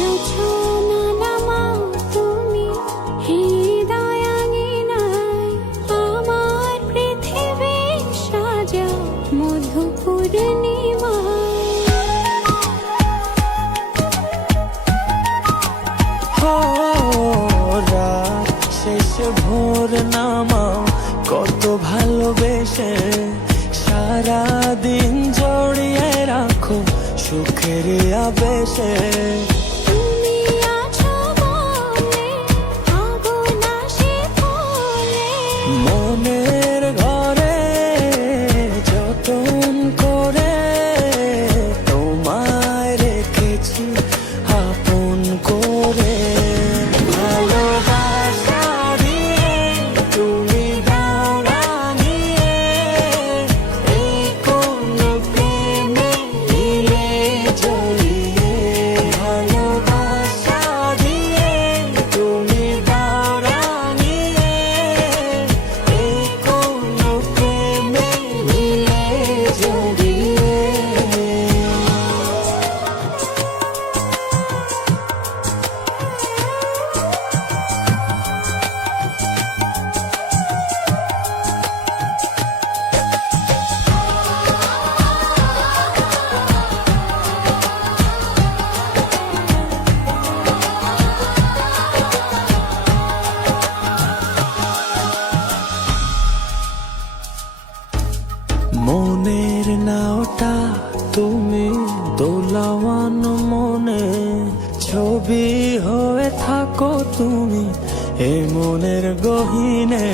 রচনা নামাও তুমি হৃদয় আঙিনায়, আমার পৃথিবী সাজাও মধু পূর্ণিমায়। রাত শেষে ভোর নামাও কত ভালোবেসে, সারাদিন জড়িয়ে রাখো সুখের আবেশে। তুমি আছো বলে আগুন আসে ফুলে, মনের ঘরে যতন করে তোমায় রেখেছি আপন করে। ভালোবাসা দিয়ে তুমি দাও রাঙিয়ে, এই কোন প্রেমে মিলে জড়িয়ে। ভালোবাসা দিয়ে তুমি দাও রাঙিয়ে, এই কোন প্রেমে মিলে জড়িয়ে। মনের নাওটা তুমি দোলাওয়ান মনে, ছবি হয়ে থাকো তুমি এ মনের গহীনে।